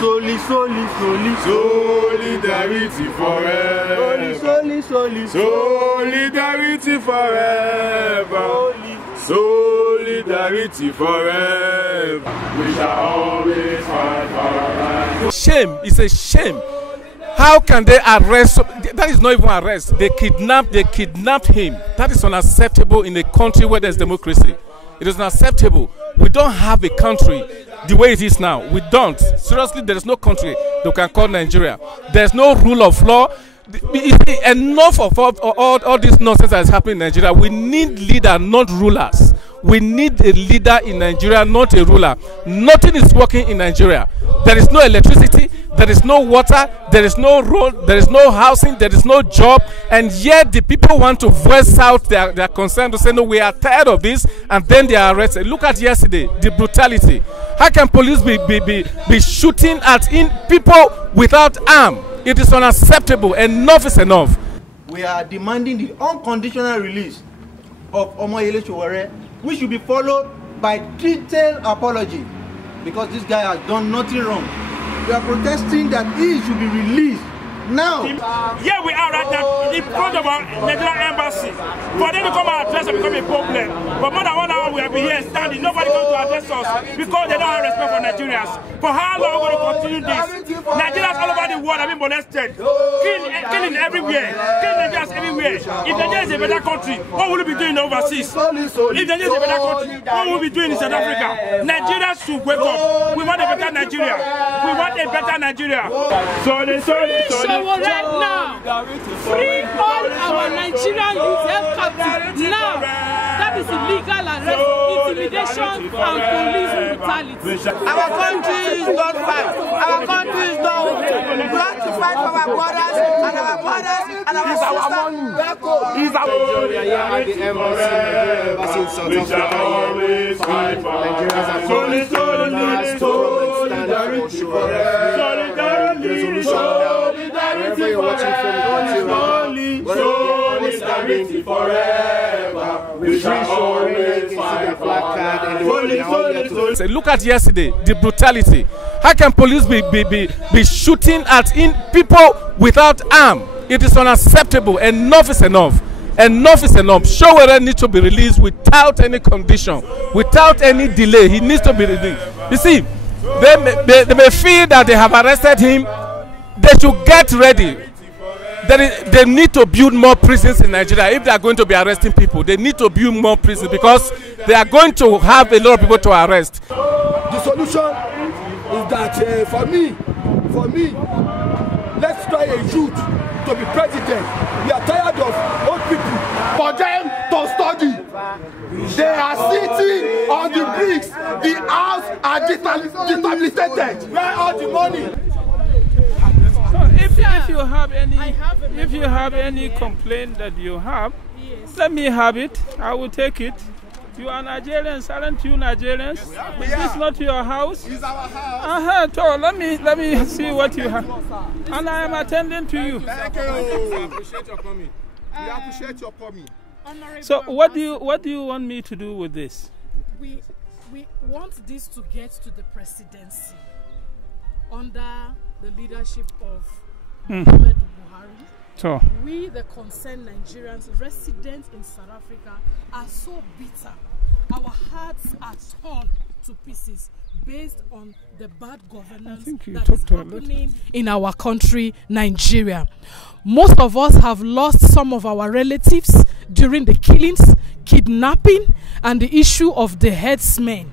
Solidarity forever. Solidarity forever. Solidarity forever. We shall always fight for our rights. Shame. It's a shame. How can they arrest? That is not even arrest. They kidnapped him. That is unacceptable in a country where there's democracy. It is unacceptable. We don't have a country the way it is now. We don't. Seriously, there is no country that can call Nigeria. There's no rule of law. Enough of all this nonsense that is happening in Nigeria. We need leaders, not rulers. We need a leader in Nigeria, not a ruler. Nothing is working in Nigeria. There is no electricity, there is no water, there is no road, there is no housing, there is no job, and yet the people want to voice out their concern to say, no, we are tired of this, and then they are arrested. Look at yesterday, the brutality. How can police be shooting at people without arm? It is unacceptable. Enough is enough. We are demanding the unconditional release of Omoyele Sowore, which should be followed by detailed apology, because this guy has done nothing wrong. We are protesting that he should be released now. Here we are right now in front of our Nigerian embassy. For them to come and address us become a problem. But more than 1 hour we have been here standing. Nobody comes to address us because they don't have respect for Nigerians. For how long are we going to continue this? Nigerians all over the world have been molested, killing everywhere, killing Nigerians everywhere. If Nigeria is a better country, what will we be doing overseas? If Nigeria is a better country, what will we be doing in South Africa? Nigerians should wake up. We want a better Nigeria. We want a better Nigeria. Sorry. Right now, free all our Nigerian youth held captive now. That is illegal arrest, intimidation, and police brutality. Our country is not fight. Our country is not we have to fight for our brothers and our brothers and our sisters. He's our at the embassy in South Africa. Nigerians Solidarity forever. We shall always fight for our. Say, look at yesterday, the brutality. How can police be shooting at people without arm? It is unacceptable. Enough is enough. Enough is enough. Sowore needs to be released without any condition, without any delay. He needs to be released. You see, they may feel that they have arrested him. They should get ready. They need to build more prisons in Nigeria. If they are going to be arresting people, they need to build more prisons, because they are going to have a lot of people to arrest. The solution is that for me, let's try a youth to be president. We are tired of old people. For them to study, they are sitting on the bricks. The house are destabilized. Where are the money? If you have any complaint that you have, yes, let me have it. I will take it. You are Nigerians, aren't you Nigerians? Is this not your house? It's our house. So let me see what you have, and I am attending to you. Thank you. We appreciate your coming. We appreciate your coming. So what do you want me to do with this? We want this to get to the presidency under the leadership of Muhammad Buhari. So we, the concerned Nigerians residents in South Africa, are so bitter. Our hearts are torn to pieces based on the bad governance that is happening in our country, Nigeria. Most of us have lost some of our relatives during the killings, kidnapping, and the issue of the headsmen.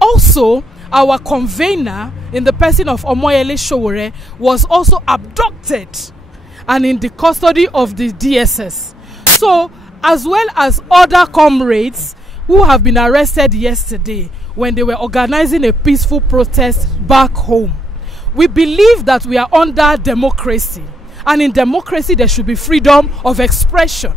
Also, our convener, in the person of Omoyele Sowore, was also abducted and in the custody of the DSS. So, as well as other comrades who have been arrested yesterday when they were organizing a peaceful protest back home. We believe that we are under democracy, and in democracy there should be freedom of expression.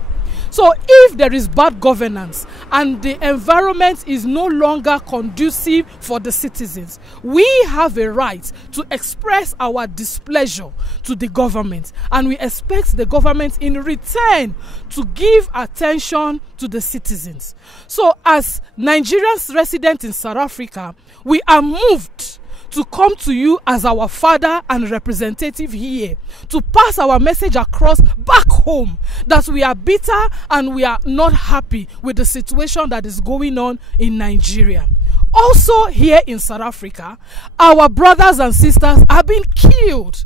So if there is bad governance and the environment is no longer conducive for the citizens, we have a right to express our displeasure to the government, and we expect the government in return to give attention to the citizens. So as Nigerians resident in South Africa, we are moved to come to you as our father and representative here, to pass our message across back home that we are bitter and we are not happy with the situation that is going on in Nigeria. Also here in South Africa, our brothers and sisters are being killed.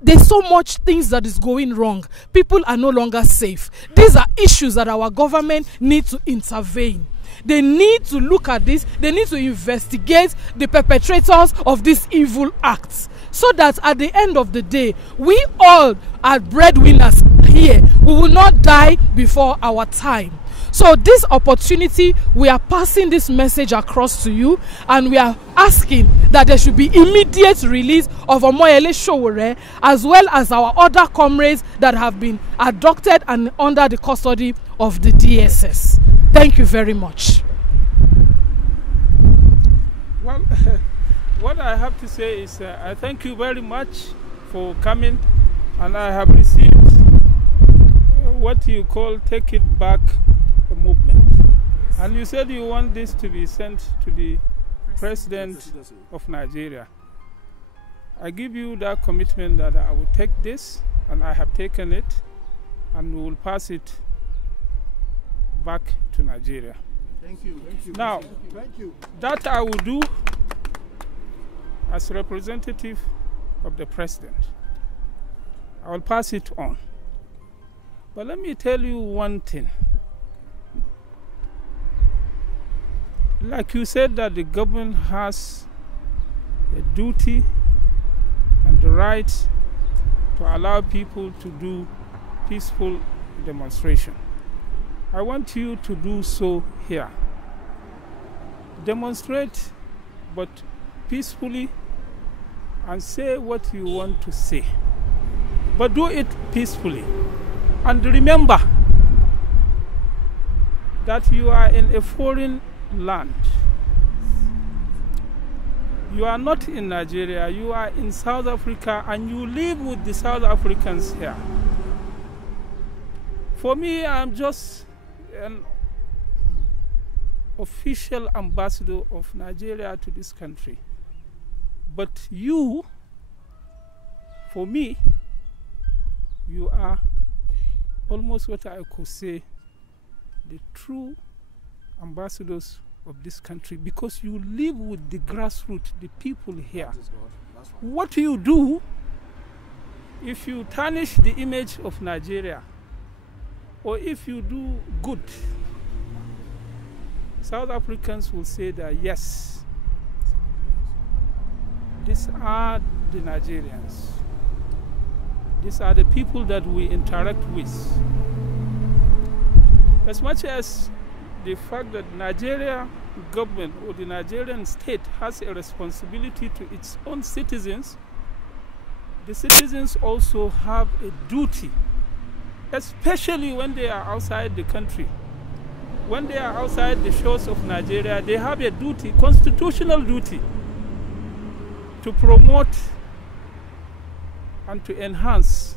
There's so much things that is going wrong. People are no longer safe. These are issues that our government needs to intervene. They need to look at this. They need to investigate the perpetrators of these evil acts, so that at the end of the day, we all are breadwinners here. We will not die before our time. So this opportunity, we are passing this message across to you, and we are asking that there should be immediate release of Omoyele Sowore, as well as our other comrades that have been abducted and under the custody of the DSS. Thank you very much. Well, what I have to say is I thank you very much for coming, and I have received what you call take it back movement. And you said you want this to be sent to the President of Nigeria. I give you that commitment that I will take this, and I have taken it, and we will pass it back to Nigeria. Thank you. Thank you. Now, thank you. That I will do as representative of the President. I will pass it on. But let me tell you one thing. Like you said, that the government has a duty and the right to allow people to do peaceful demonstration. I want you to do so here. Demonstrate, but peacefully, and say what you want to say. But do it peacefully. And remember that you are in a foreign land. You are not in Nigeria, you are in South Africa, and you live with the South Africans here. For me, I'm just an official ambassador of Nigeria to this country. But you, for me, you are almost what I could say the true ambassadors of this country, because you live with the grassroots, the people here. What you do, if you tarnish the image of Nigeria, or if you do good, South Africans will say that yes, these are the Nigerians. These are the people that we interact with. As much as the fact that Nigeria government or the Nigerian state has a responsibility to its own citizens, the citizens also have a duty, especially when they are outside the country. When they are outside the shores of Nigeria, they have a duty, constitutional duty, to promote and to enhance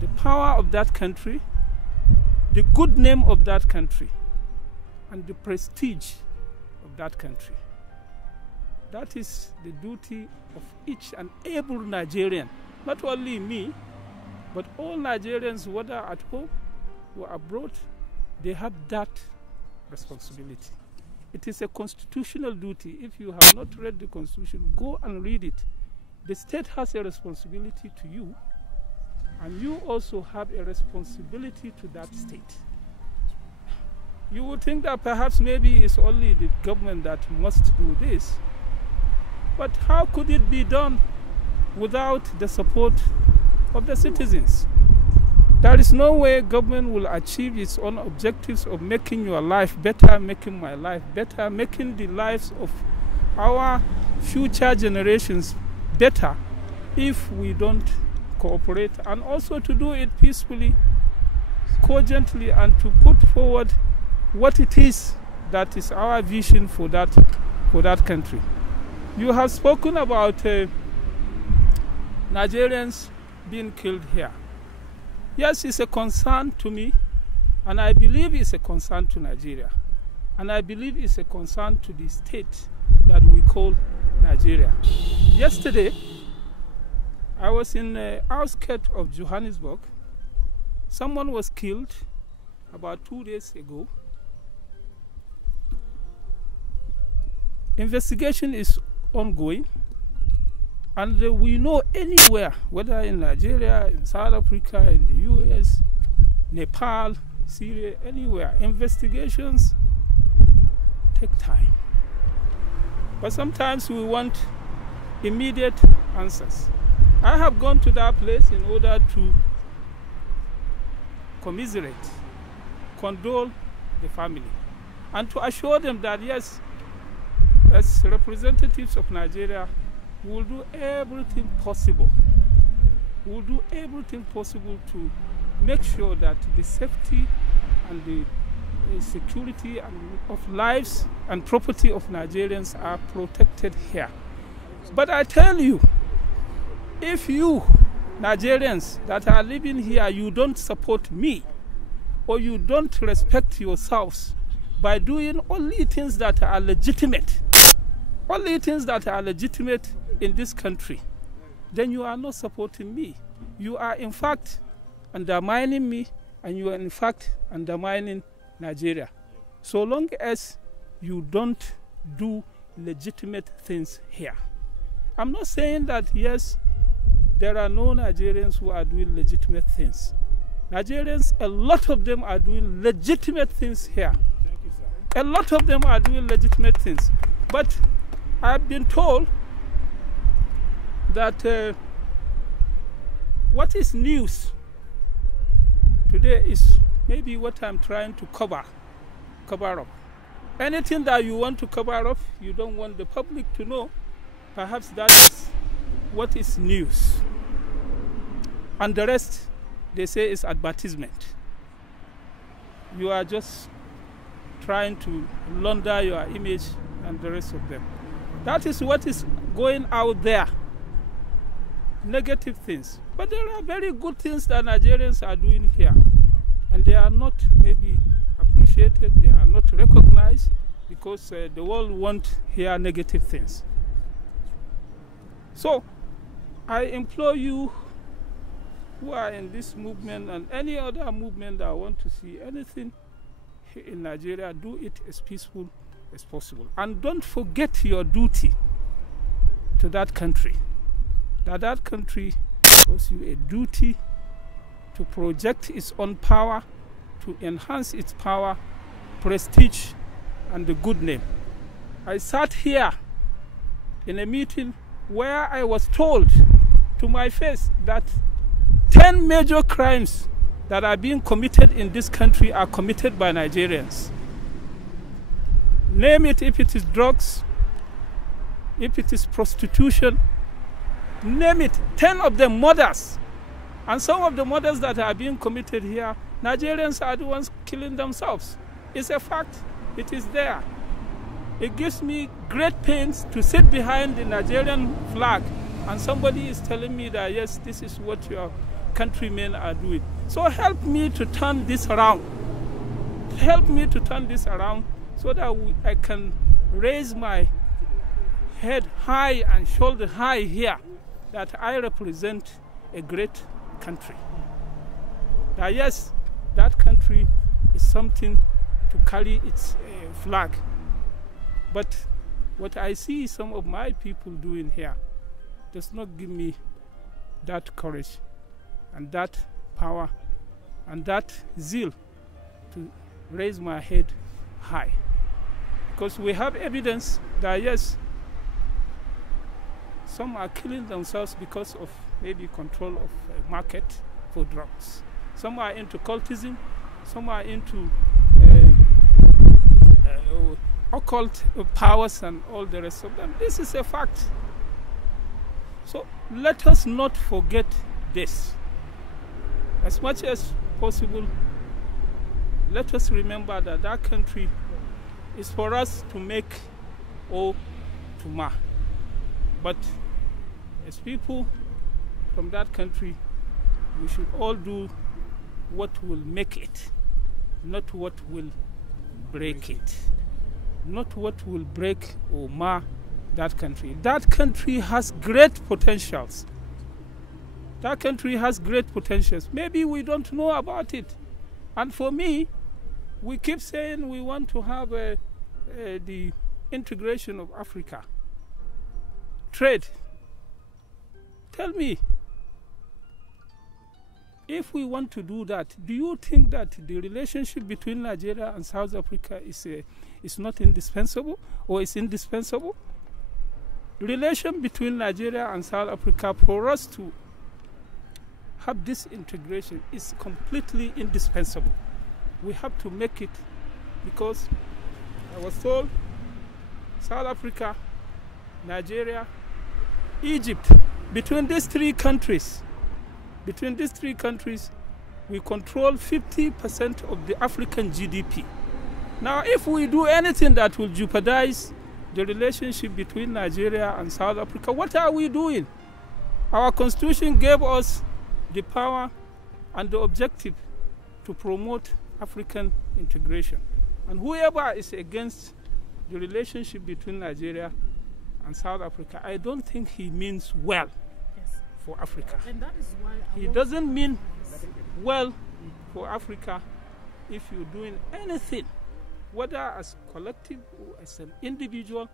the power of that country, the good name of that country, and the prestige of that country. That is the duty of each and every Nigerian, not only me, but all Nigerians, whether at home or abroad, they have that responsibility. It is a constitutional duty. If you have not read the Constitution, go and read it. The state has a responsibility to you, and you also have a responsibility to that state. You would think that perhaps maybe it's only the government that must do this, but how could it be done without the support of the citizens? There is no way government will achieve its own objectives of making your life better, making my life better, making the lives of our future generations better if we don't cooperate, and also to do it peacefully, cogently, and to put forward what it is that is our vision for that country. You have spoken about Nigerians being killed here. Yes, it's a concern to me, and I believe it's a concern to Nigeria, and I believe it's a concern to the state that we call Nigeria. Yesterday, I was in the outskirts of Johannesburg. Someone was killed about 2 days ago. Investigation is ongoing, and we know anywhere, whether in Nigeria, in South Africa, in the US, Nepal, Syria, anywhere, investigations take time. But sometimes we want immediate answers. I have gone to that place in order to commiserate, condole the family, and to assure them that yes, as representatives of Nigeria, we will do everything possible. We will do everything possible to make sure that the safety and the security of lives and property of Nigerians are protected here. But I tell you, if you Nigerians that are living here, you don't support me, or you don't respect yourselves by doing only things that are legitimate, in this country, then you are not supporting me. You are in fact undermining me, and you are in fact undermining Nigeria. So long as you don't do legitimate things here. I'm not saying that yes, there are no Nigerians who are doing legitimate things. Nigerians, a lot of them are doing legitimate things here. Thank you, sir. A lot of them are doing legitimate things. But I've been told that what is news today is maybe what I'm trying to cover up. Anything that you want to cover up, you don't want the public to know, perhaps that is what is news. And the rest, they say, is advertisement. You are just trying to launder your image and the rest of them. That is what is going out there. Negative things. But there are very good things that Nigerians are doing here. And they are not maybe appreciated, they are not recognized, because the world won't hear negative things. So, I implore you who are in this movement and any other movement that want to see anything in Nigeria, do it as peaceful as possible. And don't forget your duty to that country. That country owes you a duty to project its own power, to enhance its power, prestige, and the good name. I sat here in a meeting where I was told to my face that 10 major crimes that are being committed in this country are committed by Nigerians. Name it, if it is drugs, if it is prostitution, name it, 10 of them murders. And some of the murders that are being committed here, Nigerians are the ones killing themselves. It's a fact, it is there. It gives me great pains to sit behind the Nigerian flag and somebody is telling me that yes, this is what your countrymen are doing. So help me to turn this around. Help me to turn this around so that I can raise my head high and shoulder high here, that I represent a great country. That yes, that country is something to carry its flag. But what I see some of my people doing here does not give me that courage and that power and that zeal to raise my head high. Because we have evidence that yes, some are killing themselves because of maybe control of a market for drugs. Some are into cultism, some are into occult powers and all the rest of them. This is a fact. So let us not forget this. As much as possible, let us remember that that country is for us to make or to mar. But as people from that country, we should all do what will make it, not what will break it. Not what will break or mar that country. That country has great potentials. That country has great potentials. Maybe we don't know about it. And for me, we keep saying we want to have the integration of Africa. Trade. Tell me, if we want to do that, do you think that the relationship between Nigeria and South Africa is not indispensable or is indispensable? The relation between Nigeria and South Africa, for us to have this integration, is completely indispensable. We have to make it, because I was told South Africa, Nigeria, Egypt, between these three countries, we control 50% of the African GDP. Now, if we do anything that will jeopardize the relationship between Nigeria and South Africa, what are we doing? Our constitution gave us the power and the objective to promote African integration. And whoever is against the relationship between Nigeria and South Africa, I don't think he means well for Africa. And that is why he doesn't mean well for Africa if you're doing anything, whether as collective or as an individual,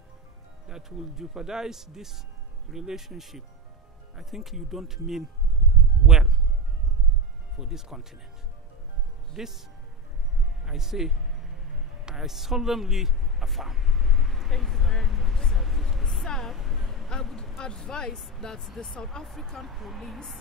that will jeopardize this relationship. I think you don't mean well for this continent. This, I say, I solemnly affirm. Thank you very much, sir. Sir, I would advise that the South African police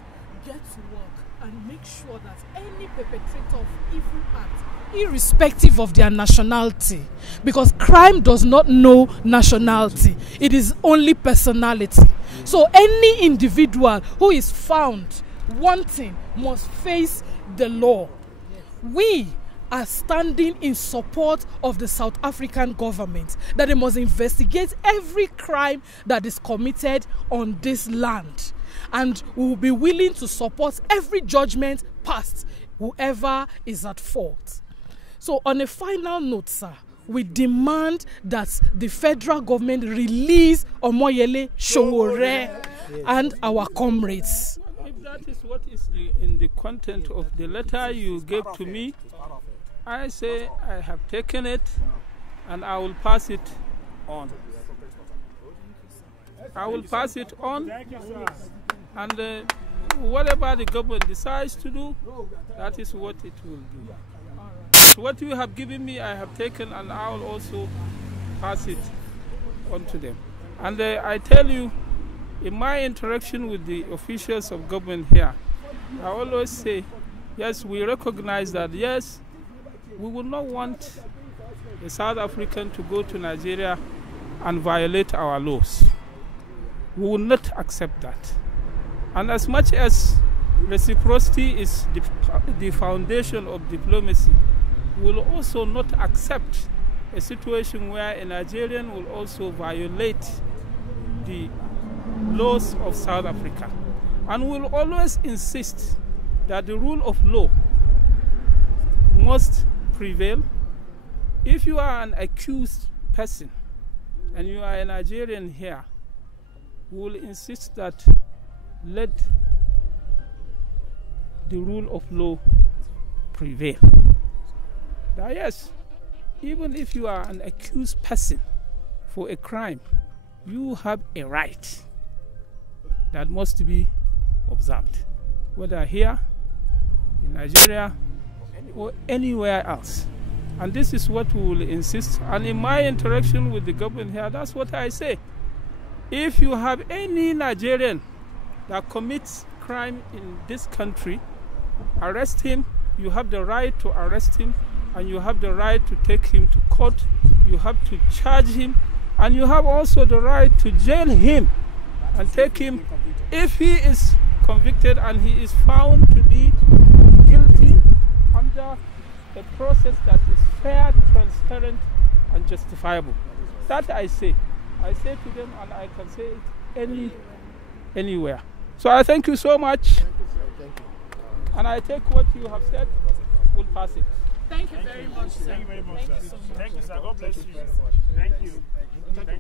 get to work and make sure that any perpetrator of evil act, irrespective of their nationality, because crime does not know nationality, it is only personality. So any individual who is found wanting must face the law. We are standing in support of the South African government, that they must investigate every crime that is committed on this land, and we will be willing to support every judgment passed, whoever is at fault. So on a final note, sir, we demand that the federal government release Omoyele Sowore and our comrades. If that is what is in the content of the letter you gave to me, I say I have taken it and I will pass it on. I will pass it on, and whatever the government decides to do, that is what it will do. So what you have given me, I have taken, and I will also pass it on to them. And I tell you, in my interaction with the officials of government here, I always say, yes, we recognize that, yes, we would not want a South African to go to Nigeria and violate our laws. We will not accept that. And as much as reciprocity is the foundation of diplomacy, we will also not accept a situation where a Nigerian will also violate the laws of South Africa. And we will always insist that the rule of law must prevail. If you are an accused person and you are a Nigerian here, we will insist that let the rule of law prevail. That yes, even if you are an accused person for a crime, you have a right that must be observed, whether here in Nigeria or anywhere else. And this is what we will insist. And in my interaction with the government here, that's what I say. If you have any Nigerian that commits crime in this country, arrest him. You have the right to arrest him, and you have the right to take him to court. You have to charge him, and you have also the right to jail him and take him. If he is convicted and he is found to be guilty under a process that is fair, transparent, and justifiable. That I say. I say to them, and I can say it anywhere. So I thank you so much. And I take what you have said, we'll pass it. Thank you very much, sir. Thank you very much, sir. So much. Thank you, sir. God bless you. Thank you. Thank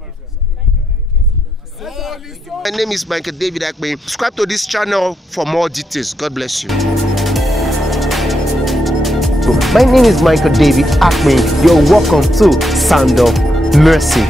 you, sir. My name is Michael David Akme. Subscribe to this channel for more details. God bless you. My name is Michael David Akme. You're welcome to Sound of Mercy.